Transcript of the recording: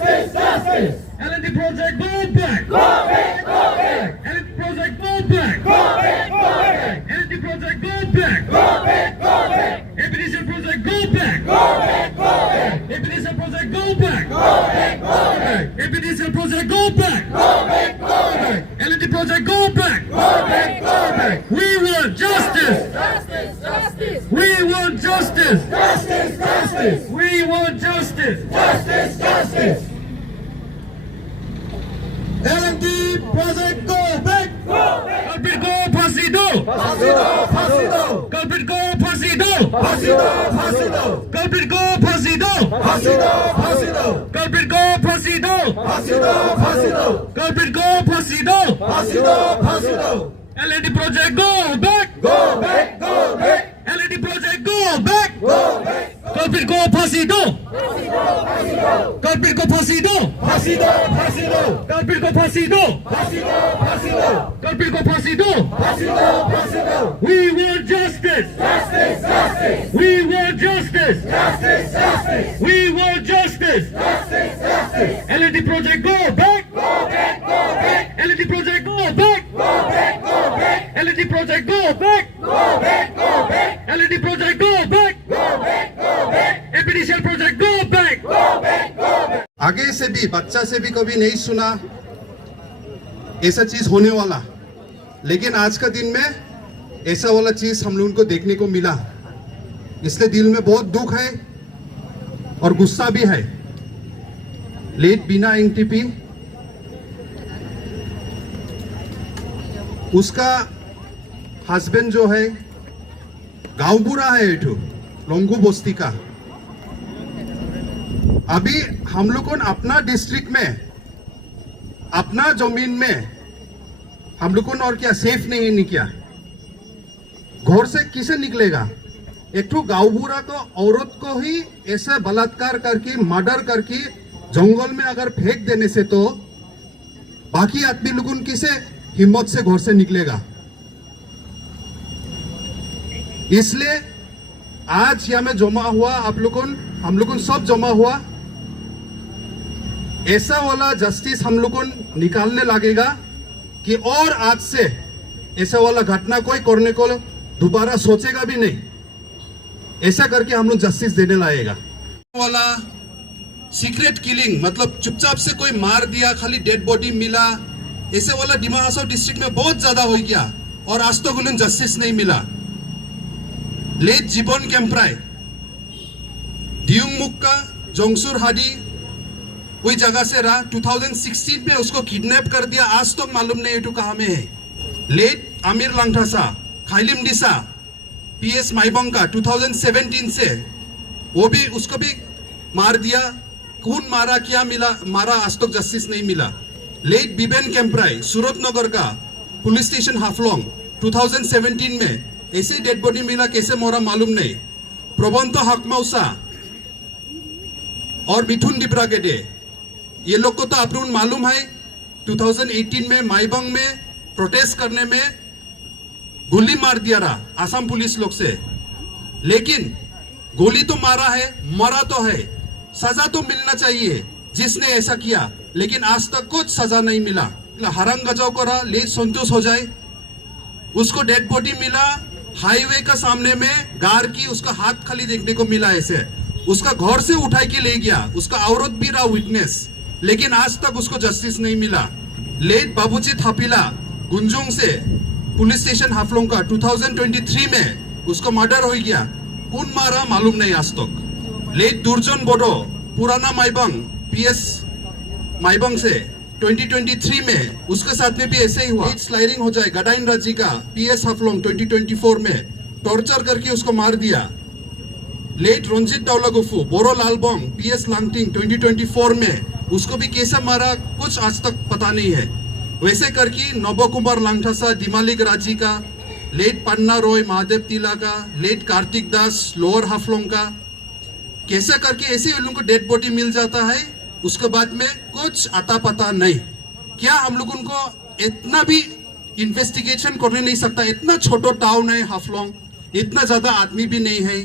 Justice, justice. LNT project, go back. Go back, go back. LNT project, go back. Go back, go back. LNT project, go back. Go back, go back. APDCL project, go back. Go back, go back. APDCL project, go back. Go back, go back. APDCL project, go back. Go back, go back. LNT project, go back. Go back, go back. We want justice. Justice, justice. We want justice. Justice, justice. We want justice. Justice, justice. LNT project, go back. Go back. Culprit, go फांसी दो. फांसी दो, फांसी दो. Culprit, go फांसी दो. फांसी दो, फांसी दो. Culprit, go फांसी दो. फांसी दो, फांसी दो. Culprit, go फांसी दो. फांसी दो, फांसी दो. Culprit, go फांसी दो. फांसी दो, फांसी दो. LNT project, go back. Go back, go back. LNT project, go back. Go back. Culprit, go फांसी दो. फांसी दो, फांसी दो. Culprit, को फांसी दो. फांसी दो, फांसी दो. Culprit, को फांसी दो. फांसी दो, फांसी दो. Culprit, को फांसी दो. फांसी दो, फांसी दो. We want justice. Justice, justice. We want justice. Justice, justice. We want justice. Justice, justice. LNT project, go back. Go back, go back. LNT project, go back. Go back, go back. LNT project, go back. Go back, go back. LNT project, go back. Go back, go back. APDCL project, go back. Go back, go back. आगे से भी बच्चा से भी कभी नहीं सुना ऐसा चीज होने वाला, लेकिन आज का दिन में ऐसा वाला चीज हम लोगों को देखने को मिला, इसलिए दिल में बहुत दुख है और गुस्सा भी है। लेट बीना एनटीपी, उसका हस्बैंड जो है गांवबुरा है एठू लोंगू बस्ती का। अभी हम लोग अपना डिस्ट्रिक्ट में अपना जमीन में हम लोग और क्या सेफ नहीं किया। घर से किसे निकलेगा? एक तो गांवबुरा को औरत को ही ऐसे बलात्कार करके मर्डर करके जंगल में अगर फेंक देने से तो बाकी आदमी लोगों किसे हिम्मत से घर से निकलेगा। इसलिए आज यहाँ में जमा हुआ आप लोगों हम लोगों सब जमा हुआ, ऐसा वाला जस्टिस हम लोगों निकालने लगेगा कि और आज से ऐसा वाला घटना कोई करने को दोबारा सोचेगा भी नहीं। ऐसा करके हम लोग जस्टिस देने लाएगा। वाला सीक्रेट किलिंग मतलब चुपचाप से कोई मार दिया, खाली डेड बॉडी मिला, ऐसे वाला डिमा हासाओ डिस्ट्रिक्ट में बहुत ज्यादा हो गया और आज तो उन्हें जस्टिस नहीं मिला। लेट जीवन कैंप्राय दियुंग मुक्का जोंगसुर हादी वही जगह से रहा। 2016 में उसको किडनैप कर दिया, आज तक मालूम नहीं तो कहां में है। लेट आमिर लांगथासा खाइलिम डिसा पीएस माइबंग का 2017 से वो भी उसको भी मार दिया। कौन मारा क्या मिला मारा आज तक जस्टिस नहीं मिला। लेट बिबेन कैंप्राय सूरत नगर का पुलिस स्टेशन हाफलोंग 2017 में ऐसे डेड बॉडी मिला, कैसे मोरा मालूम नहीं। प्रबंध हकमौसा और मिथुन डिब्रागेडे ये लोग को तो आप लोगों मालूम है 2018 में माइबंग में प्रोटेस्ट करने में गोली मार दिया रहा आसाम पुलिस लोग से। लेकिन गोली तो मारा है, मरा तो है, सजा तो मिलना चाहिए जिसने ऐसा किया, लेकिन आज तक कुछ सजा नहीं मिला। हरंग गजाव को रहा ले संतोष हो जाए। उसको डेड बॉडी मिला हाईवे का सामने में गार की, उसका हाथ खाली देखने को मिला। ऐसे उसका घर से उठा के ले गया, उसका औरत भी रहा विटनेस, लेकिन आज तक उसको जस्टिस नहीं मिला। लेट बाबूजी थापिला गुंजुंग से पुलिस स्टेशन हाफलोंग का 2023 में उसको मर्डर हो गया, कौन मारा मालूम नहीं आज तक। लेट दुर्जन बोडो पुराना माइबंग पीएस माइबंग से 2023 में उसके साथ में भी ऐसे ही हुआ। स्लाइडिंग हो जाए गडाइन राजी का पीएस हाफलोंग 2024 में टॉर्चर करके उसको मार दिया। लेट रंजित डाउलागुफू बोरो लालबोंग पीएस लांगटिंग 2024 में उसको भी कैसे मारा कुछ आज तक पता नहीं है। वैसे करके नव कुमार लांगठासा दिमालिक राजी का, लेट पन्ना रॉय महादेव तिला का, लेट कार्तिक दास लोअर हाफलोंग का, कैसे करके ऐसे लोगों को डेड बॉडी मिल जाता है, उसके बाद में कुछ आता पता नहीं। क्या हम लोगों को इतना भी इन्वेस्टिगेशन करने नहीं सकता? इतना छोटा टाउन है हाफलोंग, इतना ज्यादा आदमी भी नहीं है।